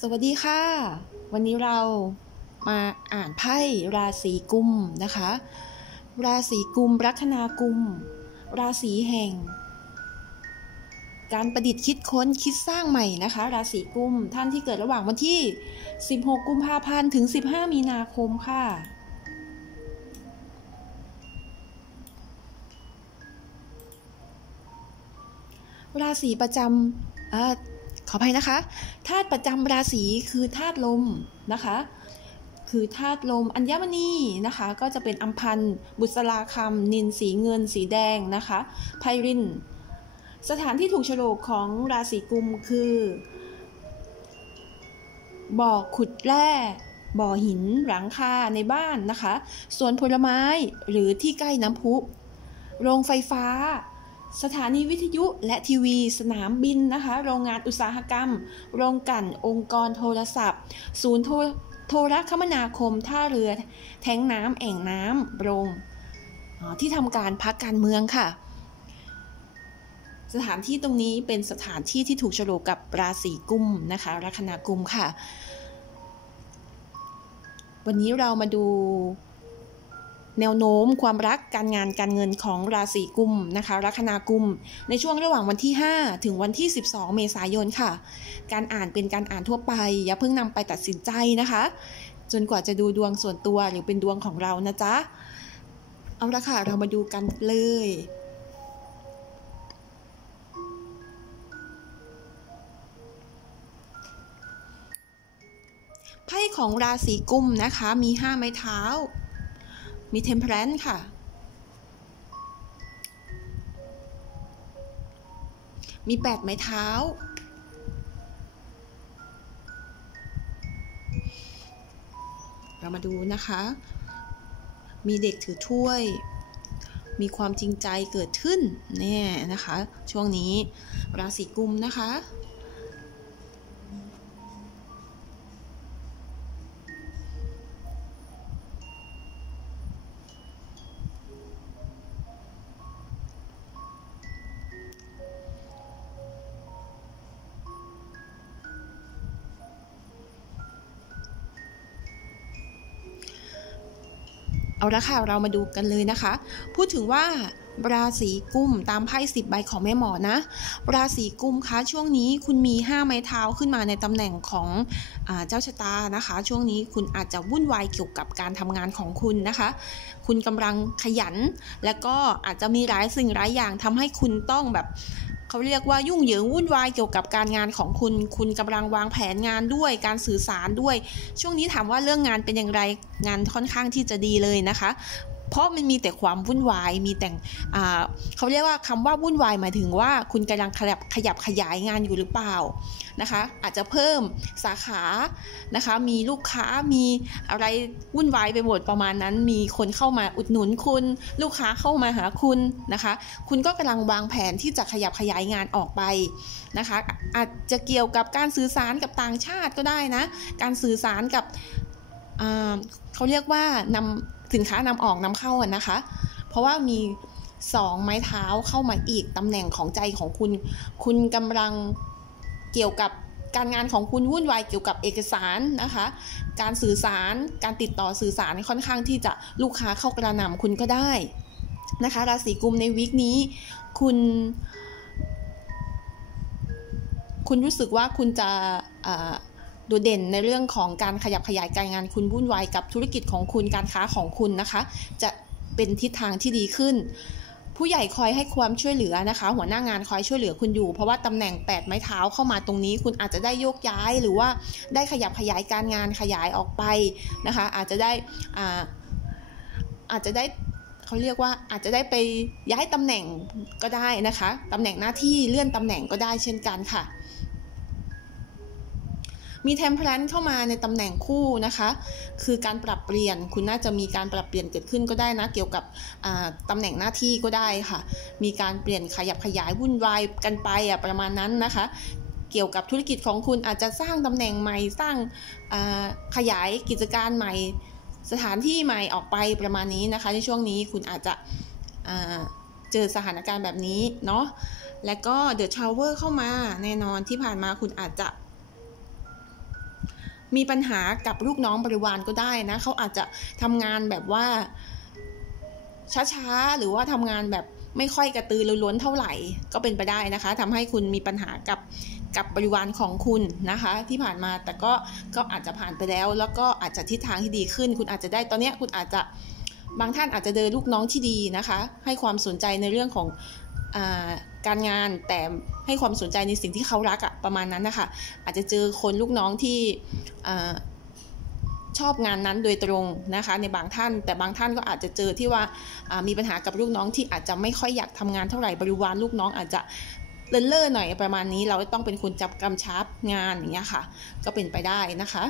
สวัสดีค่ะ วันนี้เรามาอ่านไพ่ราศีกุมนะคะ ราศีกุมลัคนากุม ราศีแห่ง การประดิษฐ์คิดค้นคิดสร้างใหม่นะคะ ราศีกุมท่านที่เกิดระหว่างวันที่ 16 กุมภาพันธ์ถึง 15 มีนาคมค่ะราศีประจำเอ่อ ขออภัยนะคะธาตุประจำราศีคือธาตุลมนะคะ คือธาตุลมอัญมณีนะคะ ก็จะเป็นอัมพันธ์บุษราคำนินสีเงินสีแดงนะคะไพริน สถานที่ถูกโฉลกของราศีกุมคือบ่อขุดแร่บ่อหินหลังคาในบ้านนะคะสวนผลไม้หรือที่ใกล้น้ำพุ โรงไฟฟ้า สถานีวิทยุและทีวี สนามบินนะคะ โรงงานอุตสาหกรรม โรงกลั่นองค์กรโทรศัพท์ ศูนย์โทรโทรคมนาคม ท่าเรือ แทงน้ำแอ่งน้ำโรงที่ทำการพักการเมืองค่ะ สถานที่ตรงนี้เป็นสถานที่ที่ถูกโฉลกกับราศีกุมนะคะ ลัคนากุมค่ะ วันนี้เรามาดู แนวโน้มความรักการงานการเงินของราศีกุมนะคะลัคนากุม ในช่วงระหว่างวันที่ 5 ถึงวันที่ 12 เมษายนค่ะ การอ่านเป็นการอ่านทั่วไป อย่าเพิ่งนำไปตัดสินใจนะคะ จนกว่าจะดูดวงส่วนตัวหรือเป็นดวงของเรานะจ๊ะ เอาละค่ะ เรามาดูกันเลยไพ่ของราศีกุมนะคะมี 5 ไม้เท้า มีเทมเพลนค่ะ มี 8 ไม้เท้า เรามาดูนะคะ มีเด็กถือถ้วย มีความจริงใจเกิดขึ้นแน่นะคะ ช่วงนี้ราศีกุมนะคะ เอาละค่ะ เรามาดูกันเลยนะคะ พูดถึงว่าราศีกุมตามไพ่สิบใบของแม่หมอนะ ราศีกุมคะช่วงนี้คุณมี5ไม้เท้าขึ้นมาในตำแหน่งของอเจ้าชะตานะคะ ช่วงนี้คุณอาจจะวุ่นวายเกี่ยวกับการทำงานของคุณนะคะ คุณกำลังขยัน และก็อาจจะมีหลายสิ่งหลายอย่างทำให้คุณต้องแบบ เขาเรียกว่ายุ่งเหยิงวุ่นวายเกี่ยวกับการงานของคุณ คุณกำลังวางแผนงานด้วย การสื่อสารด้วย ช่วงนี้ถามว่าเรื่องงานเป็นอย่างไรงานค่อนข้างที่จะดีเลยนะคะ เพราะมันมีแต่ความวุ่นวายมีแต่เขาเรียกว่าคำว่าวุ่นวายหมายถึงว่าคุณกำลังขยับขยับขยายงานอยู่หรือเปล่านะคะ อาจจะเพิ่มสาขานะคะ มีลูกค้ามีอะไรวุ่นวายไปหมดประมาณนั้น มีคนเข้ามาอุดหนุนคุณ ลูกค้าเข้ามาหาคุณนะคะ คุณก็กำลังวางแผนที่จะขยับขยายงานออกไปนะคะ อาจจะเกี่ยวกับการสื่อสารกับต่างชาติก็ได้นะ การสื่อสารกับเขาเรียกว่านำ สินค้านำออกนำเข้านะคะ เพราะว่ามีสองไม้เท้าเข้ามาอีกตำแหน่งของใจของคุณ คุณกำลังเกี่ยวกับการงานของคุณวุ่นวายเกี่ยวกับเอกสารนะคะ การสื่อสาร การติดต่อสื่อสารค่อนข้างที่จะลูกค้าเข้ากระนำคุณก็ได้นะคะ ราศีกุมในวีคนี้ คุณ คุณรู้สึกว่าคุณจะ โดดเด่นในเรื่องของการขยับขยายการงานคุณวุ่นวายกับธุรกิจของคุณการค้าของคุณนะคะ จะเป็นทิศทางที่ดีขึ้น ผู้ใหญ่คอยให้ความช่วยเหลือนะคะ หัวหน้างานคอยช่วยเหลือคุณอยู่ เพราะว่าตำแหน่ง 8 ไม้เท้าเข้ามาตรงนี้ คุณอาจจะได้โยกย้ายหรือว่าได้ขยับขยายการงานขยายออกไปนะคะ อาจจะได้อาอาจจะได้เขาเรียกว่าอาจจะได้ไปย้ายตำแหน่งก็ได้นะคะตำแหน่งหน้าที่เลื่อนตำแหน่งก็ได้เช่นกันค่ะ มีเทมเพลนเข้ามาในตำแหน่งคู่นะคะ คือการปรับเปลี่ยนคุณน่าจะมีการปรับเปลี่ยนเกิดขึ้นก็ได้นะ เกี่ยวกับตำแหน่งหน้าที่ก็ได้ค่ะ มีการเปลี่ยนขยับขยายวุ่นวายกันไปอะประมาณนั้นนะคะ เกี่ยวกับธุรกิจของคุณอาจจะสร้างตำแหน่งใหม่สร้างขยายกิจการใหม่ สถานที่ใหม่ออกไปประมาณนี้นะคะ ในช่วงนี้คุณอาจจะเจอสถานการณ์แบบนี้เนาะและก็เดอะชาวเวอร์เข้ามาแน่นอนที่ผ่านมาคุณอาจจะ มีปัญหากับลูกน้องบริวารก็ได้นะเขาอาจจะทำงานแบบว่า ช้าๆ หรือว่าทำงานแบบไม่ค่อยกระตือรือร้นเท่าไหร่ก็เป็นไปได้นะคะทำให้คุณมีปัญหากับกับบริวารของคุณนะคะ ที่ผ่านมาแต่ก็ก็อาจจะผ่านไปแล้ว แล้วก็อาจจะทิศทางที่ดีขึ้น คุณอาจจะได้ตอนนี้คุณอาจจะบางท่านอาจจะเจอลูกน้องที่ดีนะคะ ให้ความสนใจในเรื่องของ การงานแต่ให้ความสนใจในสิ่งที่เขารักอะประมาณนั้นนะคะอาจจะเจอคนลูกน้องที่ชอบงานนั้นโดยตรงนะคะในบางท่าน แต่บางท่านก็อาจจะเจอที่ว่ามีปัญหากับลูกน้องที่อาจจะไม่ค่อยอยากทำงานเท่าไหร่บริวารลูกน้องอาจจะเลินเล่หน่อยประมาณนี้เราต้องเป็นคนจับกำชับงานอย่างเงี้ยค่ะ ก็เป็นไปได้นะคะ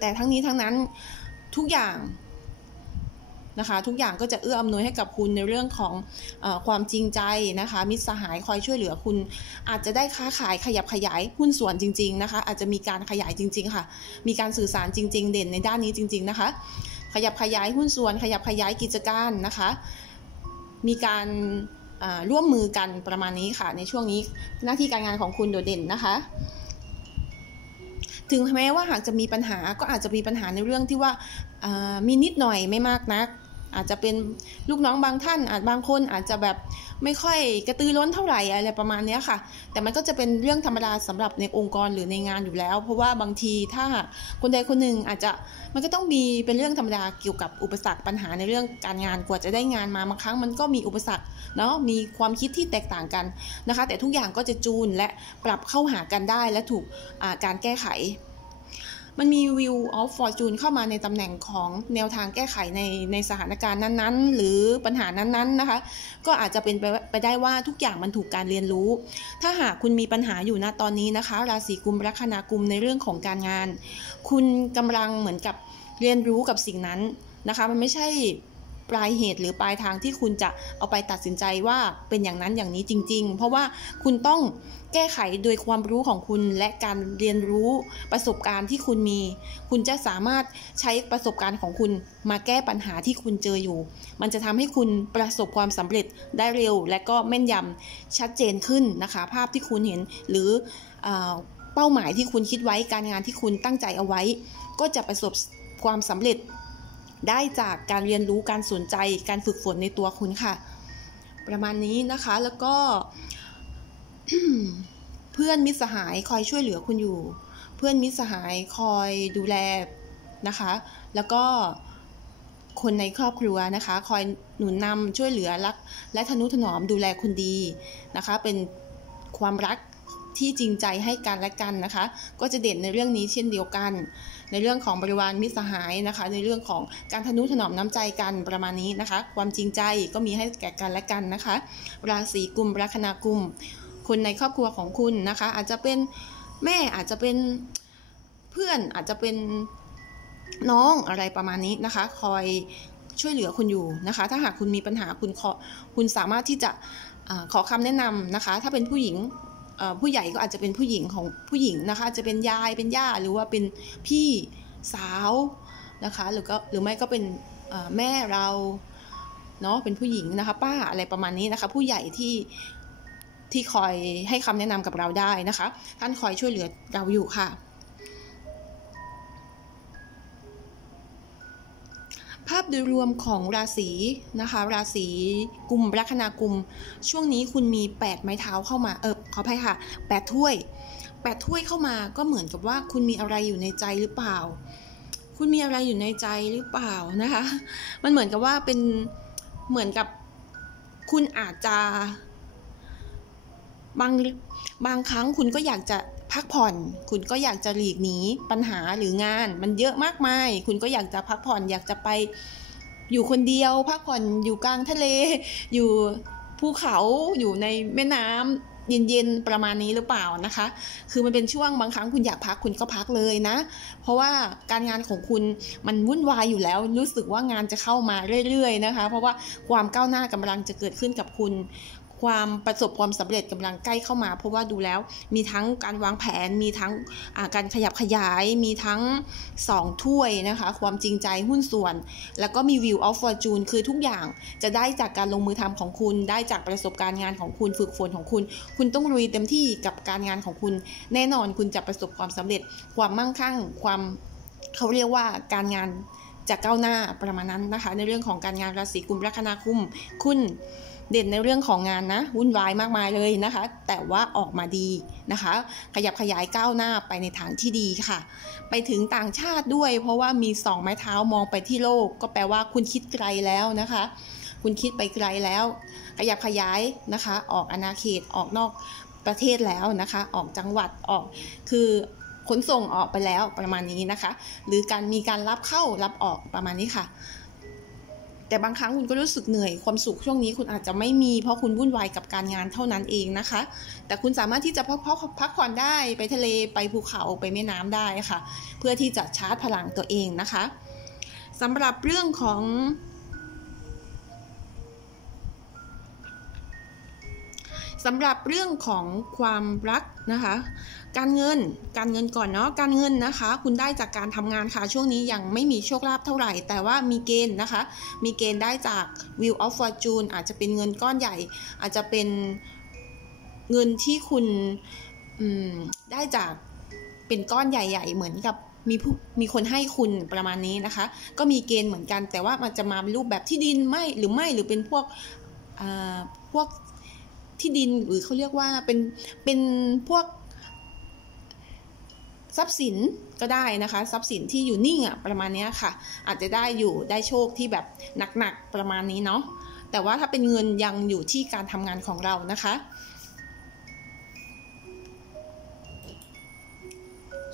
แต่ทั้งนี้ทั้งนั้นทุกอย่าง นะคะ ทุกอย่างก็จะเอื้ออำนวยให้กับคุณในเรื่องของอความจริงใจนะคะ มิตรสหายคอยช่วยเหลือคุณ อาจจะได้ค้าขายขยับขยายหุ้นส่วนจริง ๆนะคะ อาจจะมีการขยายจริง ๆ ค่ะ มีการสื่อสารจริง ๆ เด่นในด้านนี้จริง ๆ นะคะ ขยับขยายหุ้นส่วน ขยับขยายกิจการนะคะ มีการร่วมมือกันประมาณนี้ค่ะ ในช่วงนี้หน้าที่การงานของคุณโดดเด่นนะคะถึงแม้ว่าหากจะมีปัญหาก็อาจจะมีปัญหาในเรื่องที่ว่ามีนิดหน่อยไม่มากนัก อาจจะเป็นลูกน้องบางท่าน อาจบางคนอาจจะแบบไม่ค่อยกระตือร้นเท่าไหร่อะไรประมาณนี้ค่ะ แต่มันก็จะเป็นเรื่องธรรมดาสำหรับในองค์กรหรือในงานอยู่แล้ว เพราะว่าบางทีถ้าคนใดคนหนึ่งอาจจะมันก็ต้องมีเป็นเรื่องธรรมดาเกี่ยวกับอุปสรรคปัญหาในเรื่องการงานกว่าจะได้งานมาบางครั้งมันก็มีอุปสรรคเนาะมีความคิดที่แตกต่างกันนะคะ แต่ทุกอย่างก็จะจูนและปรับเข้าหากันได้และถูกการแก้ไข มันมี view of fortune เข้ามาในตำแหน่งของแนวทางแก้ไขในในสถานการณ์นั้นๆ หรือปัญหานั้นๆนะคะ ก็อาจจะเป็นไปไปได้ว่าทุกอย่างมันถูกการเรียนรู้ ถ้าหากคุณมีปัญหาอยู่ณตอนนี้นะคะ ราศีกุมลัคนากุมในเรื่องของการงาน คุณกำลังเหมือนกับเรียนรู้กับสิ่งนั้นนะคะ มันไม่ใช่ ปลายเหตุหรือปลายทางที่คุณจะเอาไปตัดสินใจว่าเป็นอย่างนั้นอย่างนี้จริง ๆ เพราะว่าคุณต้องแก้ไขโดยความรู้ของคุณและการเรียนรู้ประสบการณ์ที่คุณมี คุณจะสามารถใช้ประสบการณ์ของคุณมาแก้ปัญหาที่คุณเจออยู่ มันจะทำให้คุณประสบความสำเร็จได้เร็ว และก็แม่นยำชัดเจนขึ้นนะคะ ภาพที่คุณเห็นหรือเป้าหมายที่คุณคิดไว้การงานที่คุณตั้งใจเอาไว้ ก็จะประสบความสำเร็จ ได้จากการเรียนรู้การสนใจการฝึกฝนในตัวคุณค่ะ ประมาณนี้นะคะแล้วก็ เพื่อนมิตรสหายคอยช่วยเหลือคุณอยู่ เพื่อนมิตรสหายคอยดูแลนะคะ แล้วก็คนในครอบครัวนะคะ คอยหนุนนำช่วยเหลือรัก และทนุถนอมดูแลคุณดีนะคะ เป็นความรัก ที่จริงใจให้กันและกันนะคะ ก็จะเด่นในเรื่องนี้เช่นเดียวกัน ในเรื่องของบริวารมิตรสหายนะคะ ในเรื่องของการทนุถนอมน้ำใจกันประมาณนี้นะคะ ความจริงใจก็มีให้แก่กันและกันนะคะ ราศีกุมลัคนากุมคนในครอบครัวของคุณนะคะ อาจจะเป็นแม่อาจจะเป็นเพื่อนอาจจะเป็นน้องอะไรประมาณนี้นะคะ คอยช่วยเหลือคุณอยู่นะคะ ถ้าหากคุณมีปัญหาคุณขอคุณสามารถที่จะขอคำแนะนำนะคะ ถ้าเป็นผู้หญิง ผู้ใหญ่ก็อาจจะเป็นผู้หญิงของผู้หญิงนะคะจะเป็นยายเป็นย่าหรือว่าเป็นพี่สาวนะคะหรือก็หรือไม่ก็เป็นแม่เราเนาะเป็นผู้หญิงนะคะ ป้าอะไรประมาณนี้นะคะ ผู้ใหญ่ที่ที่คอยให้คำแนะนำกับเราได้นะคะ ท่านคอยช่วยเหลือเราอยู่ค่ะ ภาพโดยรวมของราศีนะคะ ราศีกุมลัคนากุม ช่วงนี้คุณมี 8 ไม้เท้าเข้ามาเออขออภัยค่ะ 8 ถ้วย 8 ถ้วยเข้ามาก็เหมือนกับว่าคุณมีอะไรอยู่ในใจหรือเปล่า คุณมีอะไรอยู่ในใจหรือเปล่านะคะ มันเหมือนกับว่าเป็นเหมือนกับคุณอาจจะบางบางครั้งคุณก็อยากจะ พักผ่อน คุณก็อยากจะหลีกหนีปัญหาหรืองาน มันเยอะมากมาย คุณก็อยากจะพักผ่อนอยากจะไปอยู่คนเดียว พักผ่อนอยู่กลางทะเล อยู่ภูเขาอยู่ในแม่น้ำเย็นๆประมาณนี้หรือเปล่านะคะ คือมันเป็นช่วงบางครั้งคุณอยากพักคุณก็พักเลยนะ เพราะว่าการงานของคุณมันวุ่นวายอยู่แล้ว รู้สึกว่างานจะเข้ามาเรื่อยๆนะคะ เพราะว่าความก้าวหน้ากำลังจะเกิดขึ้นกับคุณ ความประสบความสำเร็จกำลังใกล้เข้ามา เพราะว่าดูแล้วมีทั้งการวางแผนมีทั้งการขยับขยาย มีทั้ง 2 ถ้วยนะคะ ความจริงใจหุ้นส่วน แล้วก็มี view of fortune คือทุกอย่างจะได้จากการลงมือทำของคุณ ได้จากประสบการณ์งานของคุณฝึกฝนของคุณ คุณต้องลุยเต็มที่กับการงานของคุณ แน่นอนคุณจะประสบความสำเร็จ ความมั่งคั่ง ความเขาเรียกว่าการงานจะก้าวหน้าประมาณนั้นนะคะ ในเรื่องของการงานราศีกุมลัคนาคุมคุณ เด่นในเรื่องของงานนะวุ่นวายมากมายเลยนะคะ แต่ว่าออกมาดีนะคะ ขยับขยายก้าวหน้าไปในทางที่ดีค่ะ ไปถึงต่างชาติด้วย เพราะว่ามีสองไม้เท้ามองไปที่โลก ก็แปลว่าคุณคิดไกลแล้วนะคะ คุณคิดไปไกลแล้ว ขยับขยายนะคะ ออกอาณาเขตออกนอกประเทศแล้วนะคะ ออกจังหวัดออกคือขนส่งออกไปแล้วประมาณนี้นะคะ หรือการมีการรับเข้ารับออกประมาณนี้ค่ะ แต่บางครั้งคุณก็รู้สึกเหนื่อยความสุขช่วงนี้คุณอาจจะไม่มี เพราะคุณวุ่นวายกับการงานเท่านั้นเองนะคะ แต่คุณสามารถที่จะพักพักผ่อนได้ไปทะเลไปภูเขาไปแม่น้ำได้ค่ะ เพื่อที่จะชาร์จพลังตัวเองนะคะสำหรับเรื่องของ สำหรับเรื่องของความรักนะคะ การเงินการเงินก่อนเนาะการเงินนะคะ คุณได้จากการทำงานค่ะช่วงนี้ยังไม่มีโชคลาภเท่าไหร่ แต่ว่ามีเกณฑ์นะคะ มีเกณฑ์ได้จาก Wheel of Fortune อาจจะเป็นเงินก้อนใหญ่ อาจจะเป็นเงินที่คุณได้จากเป็นก้อนใหญ่ ๆ เหมือนกับมีผู้มีคนให้คุณประมาณนี้นะคะ ก็มีเกณฑ์เหมือนกัน แต่ว่ามันจะมาเป็นรูปแบบที่ดินไม่หรือไม่หรือเป็นพวกพวก ที่ดินหรือเขาเรียกว่าเป็นเป็นพวกทรัพย์สินก็ได้นะคะ ทรัพย์สินที่อยู่นิ่งอะประมาณนี้ค่ะ อาจจะได้อยู่ได้โชคที่แบบหนักๆประมาณนี้เนาะแต่ว่าถ้าเป็นเงินยังอยู่ที่การทำงานของเรานะคะ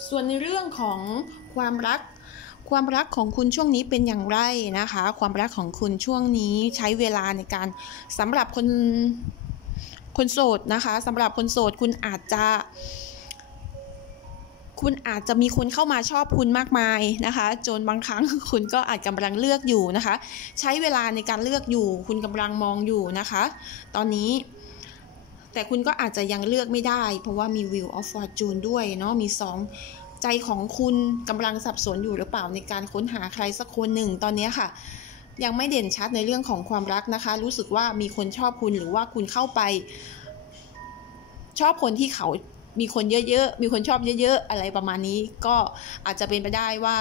ส่วนในเรื่องของความรักความรักของคุณช่วงนี้เป็นอย่างไรนะคะ ความรักของคุณช่วงนี้ใช้เวลาในการสำหรับคน คนโสดนะคะสำหรับคนโสดคุณอาจจะ คุณอาจจะมีคนเข้ามาชอบคุณมากมายนะคะ จนบางครั้งคุณก็อาจกำลังเลือกอยู่นะคะ ใช้เวลาในการเลือกอยู่ คุณกำลังมองอยู่นะคะ ตอนนี้แต่คุณก็อาจจะยังเลือกไม่ได้ เพราะว่ามี Wheel of Fortune ด้วยเนาะมีสองใจของคุณกำลังสับสนอยู่หรือเปล่าในการค้นหาใครสักคนหนึ่งตอนนี้ค่ะ ยังไม่เด่นชัดในเรื่องของความรักนะคะ รู้สึกว่ามีคนชอบคุณหรือว่าคุณเข้าไป ชอบคนที่เขามีคนเยอะๆ มีคนชอบเยอะๆ อะไรประมาณนี้ ก็อาจจะเป็นไปได้ว่า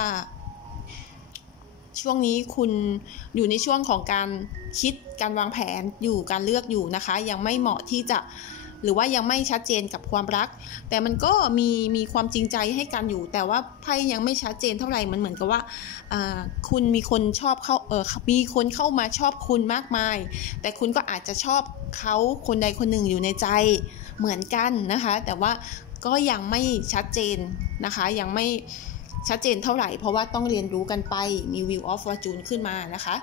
ช่วงนี้คุณอยู่ในช่วงของการคิดการวางแผนอยู่การเลือกอยู่นะคะ ยังไม่เหมาะที่จะ หรือว่ายังไม่ชัดเจนกับความรัก แต่มันก็มีมีความจริงใจให้กันอยู่ แต่ว่าไพ่ยังไม่ชัดเจนเท่าไหร่มันเหมือนกับว่าคุณมีคนชอบเข้าเออมีคนเข้ามาชอบคุณมากมาย แต่คุณก็อาจจะชอบเขาคนใดคนหนึ่งอยู่ในใจเหมือนกันนะคะ แต่ว่าก็ยังไม่ชัดเจนนะคะยังไม่ชัดเจนเท่าไหร่ เพราะว่าต้องเรียนรู้กันไปมี View of Fortune ขึ้นมานะคะ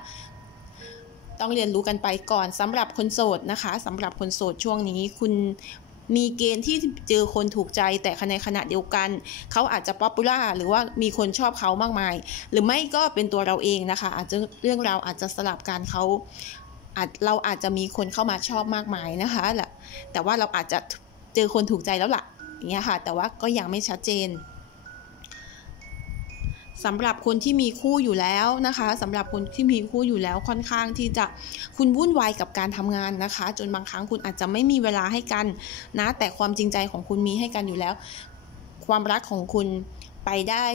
ต้องเรียนรู้กันไปก่อนสำหรับคนโสดนะคะสำหรับคนโสดช่วงนี้คุณมีเกณฑ์ที่เจอคนถูกใจแต่ในขณะเดียวกัน เขาอาจจะป๊อปปูล่าหรือว่ามีคนชอบเขามากมาย หรือไม่ก็เป็นตัวเราเองนะคะ อาจจะเรื่องราวอาจจะสลับกันเขาอาจเราอาจจะมีคนเข้ามาชอบมากมายนะคะแหละแต่ว่าเราอาจจะเจอคนถูกใจแล้วล่ะอย่างเงี้ยค่ะ แต่ว่าก็ยังไม่ชัดเจน สำหรับคนที่มีคู่อยู่แล้วนะคะสำหรับคนที่มีคู่อยู่แล้วค่อนข้างที่จะคุณวุ่นวายกับการทำงานนะคะ จนบางครั้งคุณอาจจะไม่มีเวลาให้กันนะ แต่ความจริงใจของคุณมีให้กันอยู่แล้ว ความรักของคุณไปได้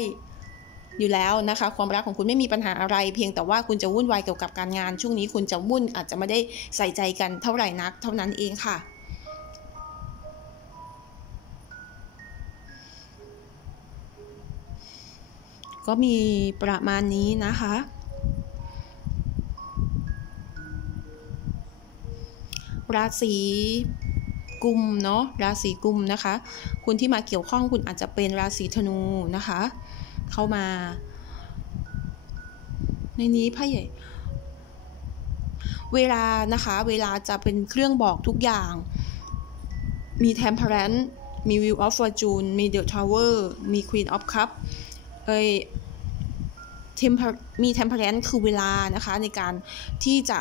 อยู่แล้วนะคะ ความรักของคุณไม่มีปัญหาอะไร เพียงแต่ว่าคุณจะวุ่นวายเกี่ยวกับการงาน ช่วงนี้คุณจะวุ่นอาจจะไม่ได้ใส่ใจกันเท่าไหร่นัก เท่านั้นเองค่ะ ก็มีประมาณนี้นะคะ ราศีกุมเนาะราศีกุมนะคะ คุณที่มาเกี่ยวข้องคุณอาจจะเป็นราศีธนูนะคะ เข้ามา ในนี้ไพ่ใหญ่เวลานะคะ เวลาจะเป็นเครื่องบอกทุกอย่าง มี Temperance มี Wheel of Fortune มี The Tower มี Queen of Cup เอ้ย มีเทมเพลนคือเวลานะคะในการที่จะ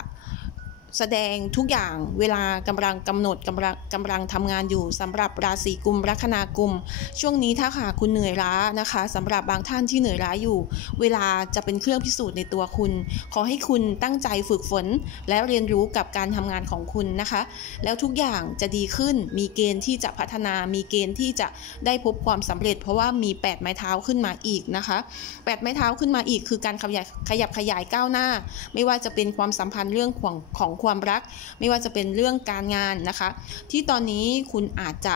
แสดงทุกอย่างเวลากำลังกำหนดกำลังกำลังทำงานอยู่สำหรับราศีกุมลัคนากุม ช่วงนี้ถ้าหากคุณเหนื่อยล้านะคะสำหรับบางท่านที่เหนื่อยล้าอยู่ เวลาจะเป็นเครื่องพิสูจน์ในตัวคุณ ขอให้คุณตั้งใจฝึกฝน และเรียนรู้กับการทำงานของคุณนะคะ แล้วทุกอย่างจะดีขึ้นมีเกณฑ์ที่จะพัฒนา มีเกณฑ์ที่จะได้พบความสำเร็จ เพราะว่ามี 8 ไม้เท้าขึ้นมาอีกนะคะ8ไม้เท้าขึ้นมาอีกคือการขยับขยับขยายก้าวหน้า ไม่ว่าจะเป็นความสัมพันธ์เรื่องของของความรัก ไม่ว่าจะเป็นเรื่องการงานนะคะ ที่ตอนนี้คุณอาจจะ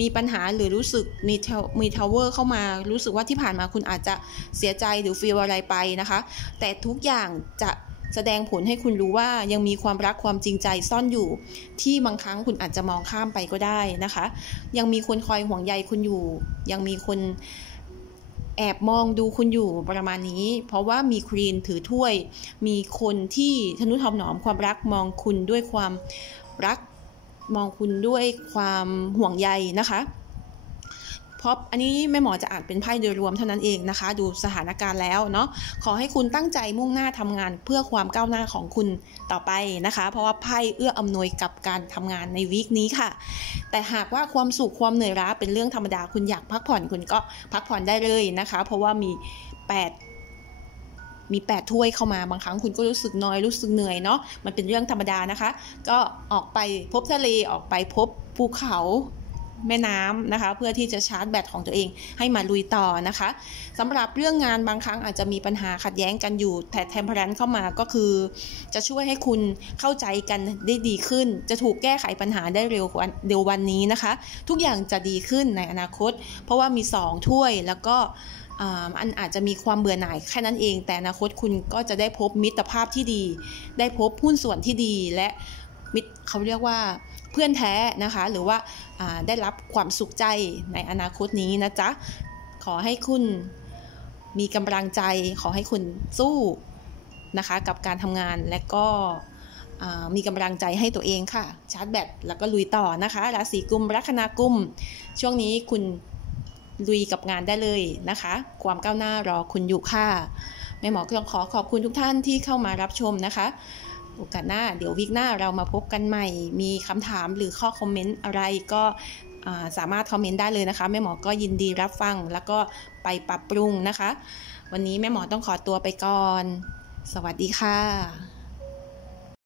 มีปัญหาหรือรู้สึกมีมีทาวเวอร์เข้ามารู้สึกว่าที่ผ่านมาคุณอาจจะเสียใจหรือฟีลอะไรไปนะคะ แต่ทุกอย่างจะแสดงผลให้คุณรู้ว่ายังมีความรักความจริงใจซ่อนอยู่ ที่บางครั้งคุณอาจจะมองข้ามไปก็ได้นะคะ ยังมีคนคอยห่วงใยคุณอยู่ ยังมีคน แอบมองดูคุณอยู่ประมาณนี้ เพราะว่ามีครีนถือถ้วย มีคนที่ทนุถนอมความรักมองคุณด้วยความรักมองคุณด้วยความห่วงใยนะคะ เพราะอันนี้แม่หมอจะอ่านเป็นไพ่โดยรวมเท่านั้นเองนะคะ ดูสถานการณ์แล้วเนาะขอให้คุณตั้งใจมุ่งหน้าทำงานเพื่อความก้าวหน้าของคุณต่อไปนะคะ เพราะว่าไพ่เอื้ออำนวยกับการทำงานในวีคนี้ค่ะ แต่หากว่าความสุขความเหนื่อยล้าเป็นเรื่องธรรมดาคุณอยากพักผ่อนคุณก็พักผ่อนได้เลยนะคะ เพราะว่ามี 8มี 8 ถ้วยเข้ามาบางครั้งคุณก็รู้สึกน้อยรู้สึกเหนื่อยเนาะมันเป็นเรื่องธรรมดานะคะ ก็ออกไปพบทะเลออกไปพบภูเขา แม่น้ำนะคะ เพื่อที่จะชาร์จแบตของตัวเอง ให้มาลุยต่อนะคะสำหรับเรื่องงานบางครั้งอาจจะมีปัญหาขัดแย้งกันอยู่ แต่เทมเพลนเข้ามาก็คือ จะช่วยให้คุณเข้าใจกันได้ดีขึ้น จะถูกแก้ไขปัญหาได้เร็ววันเร็ววันนี้นะคะ ทุกอย่างจะดีขึ้นในอนาคต เพราะว่ามี 2 ถ้วยแล้วก็อันอาจจะมีความเบื่อหน่ายแค่นั้นเอง แต่อนาคตคุณก็จะได้พบมิตรภาพที่ดี ได้พบหุ้นส่วนที่ดีและมิตรเขาเรียกว่า เพื่อนแท้นะคะ หรือว่าได้รับความสุขใจในอนาคตนี้นะจ๊ะ ขอให้คุณมีกำลังใจ ขอให้คุณสู้นะคะ กับการทำงานและก็มีกำลังใจให้ตัวเองค่ะ ชาร์จแบตแล้วก็ลุยต่อนะคะราศีกุมลัคนากุม ช่วงนี้คุณลุยกับงานได้เลยนะคะ ความก้าวหน้า รอคุณอยู่ค่ะแม่หมอก็ต้องขอขอบคุณทุกท่านที่เข้ามารับชมนะคะ โอกาสหน้า เดี๋ยววิกหน้าเรามาพบกันใหม่ มีคำถามหรือข้อคอมเมนต์อะไรก็สามารถคอมเมนต์ได้เลยนะคะ แม่หมอก็ยินดีรับฟังแล้วก็ไปปรับปรุงนะคะ วันนี้แม่หมอต้องขอตัวไปก่อน สวัสดีค่ะ